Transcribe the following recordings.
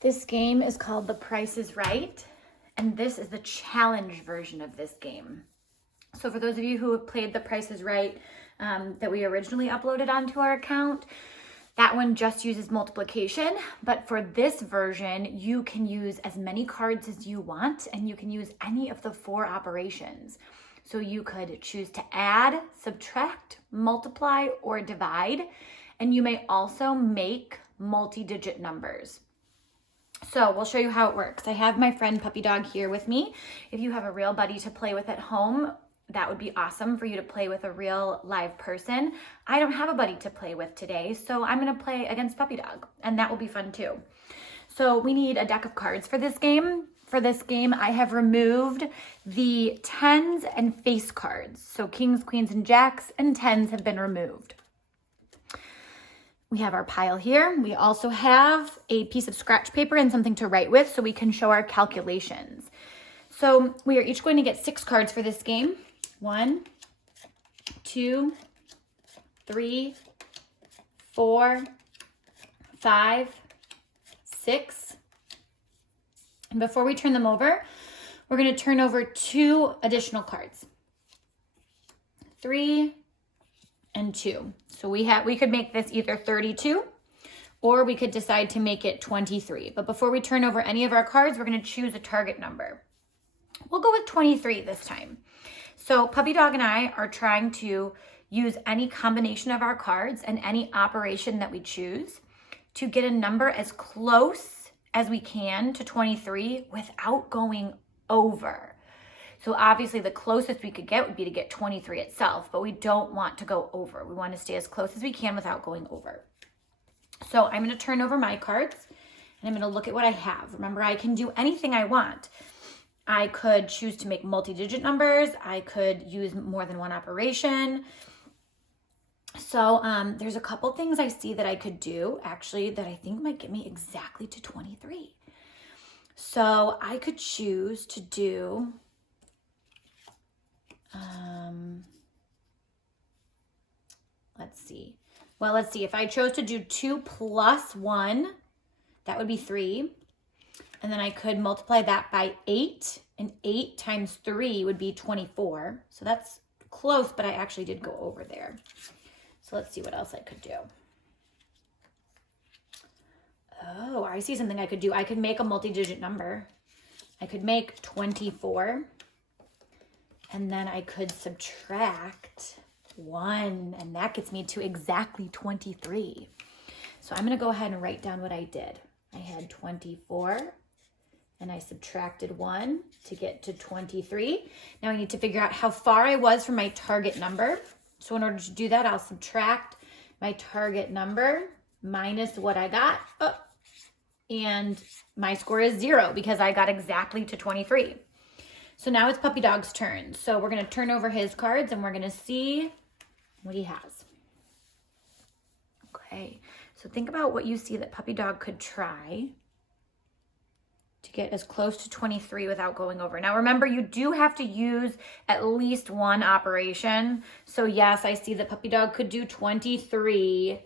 This game is called The Price is Right, and this is the challenge version of this game. So for those of you who have played The Price is Right that we originally uploaded onto our account, that one just uses multiplication, but for this version, you can use as many cards as you want, and you can use any of the 4 operations. So you could choose to add, subtract, multiply, or divide, and you may also make multi-digit numbers. So we'll show you how it works. I have my friend Puppy Dog here with me. If you have a real buddy to play with at home, that would be awesome for you to play with a real live person. I don't have a buddy to play with today, so I'm gonna play against Puppy Dog, and that will be fun too. So we need a deck of cards for this game. For this game, I have removed the 10s and face cards. So kings, queens, and jacks, and 10s have been removed. We have our pile here. We also have a piece of scratch paper and something to write with so we can show our calculations. So we are each going to get 6 cards for this game. 1, 2, 3, 4, 5, 6. And before we turn them over, we're going to turn over 2 additional cards. 3 and 2. So we could make this either 32 or we could decide to make it 23. But before we turn over any of our cards, we're going to choose a target number. We'll go with 23 this time. So Puppy Dog and I are trying to use any combination of our cards and any operation that we choose to get a number as close as we can to 23 without going over. So obviously the closest we could get would be to get 23 itself, but we don't want to go over. We want to stay as close as we can without going over. So I'm going to turn over my cards and I'm going to look at what I have. Remember, I can do anything I want. I could choose to make multi-digit numbers. I could use more than one operation. So there's a couple things I see that I could do actually that I think might get me exactly to 23. So I could choose to do let's see. If I chose to do 2 plus 1, that would be 3. And then I could multiply that by 8. And 8 times 3 would be 24. So that's close, but I actually did go over there. So let's see what else I could do. Oh, I see something I could do. I could make a multi-digit number. I could make 24. And then I could subtract 1, and that gets me to exactly 23. So I'm going to go ahead and write down what I did. I had 24, and I subtracted 1 to get to 23. Now I need to figure out how far I was from my target number. So in order to do that, I'll subtract my target number minus what I got. Oh, and my score is 0 because I got exactly to 23. So now it's Puppy Dog's turn. So we're going to turn over his cards and we're going to see what he has. Okay, so think about what you see that Puppy Dog could try to get as close to 23 without going over. Now remember, you do have to use at least one operation. So yes, I see that Puppy Dog could do 23,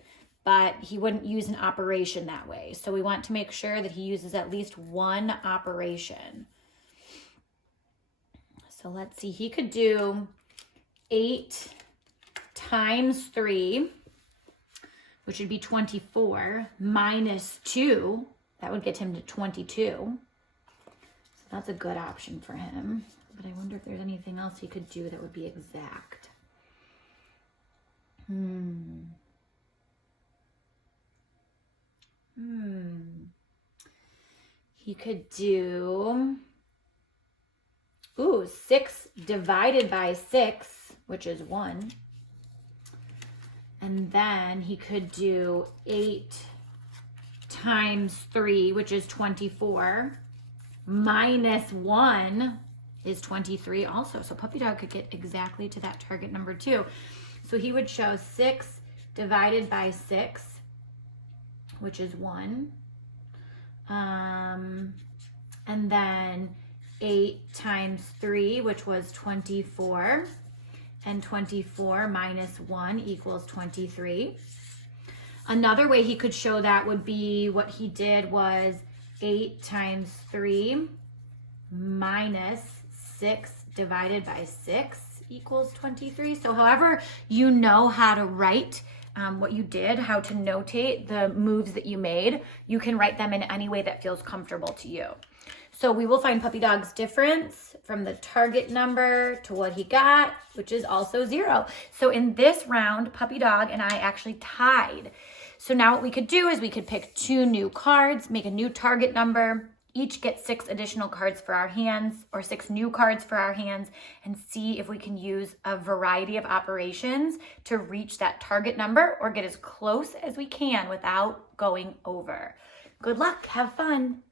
but he wouldn't use an operation that way. So we want to make sure that he uses at least one operation. So let's see, he could do 8 times 3, which would be 24, minus 2. That would get him to 22. So that's a good option for him. But I wonder if there's anything else he could do that would be exact. He could do 6 divided by 6, which is 1. And then he could do 8 times 3, which is 24, minus 1 is 23 also. So Puppy Dog could get exactly to that target number too. So he would show 6 divided by 6, which is 1. And then 8 times 3, which was 24. And 24 minus 1 equals 23. Another way he could show that would be what he did was 8 times 3 minus 6 divided by 6 equals 23. So however you know how to write what you did, how to notate the moves that you made, you can write them in any way that feels comfortable to you. So we will find Puppy Dog's difference from the target number to what he got, which is also 0. So in this round, Puppy Dog and I actually tied. So now what we could do is we could pick 2 new cards, make a new target number, each get 6 additional cards for our hands, or 6 new cards for our hands, and see if we can use a variety of operations to reach that target number or get as close as we can without going over. Good luck, have fun.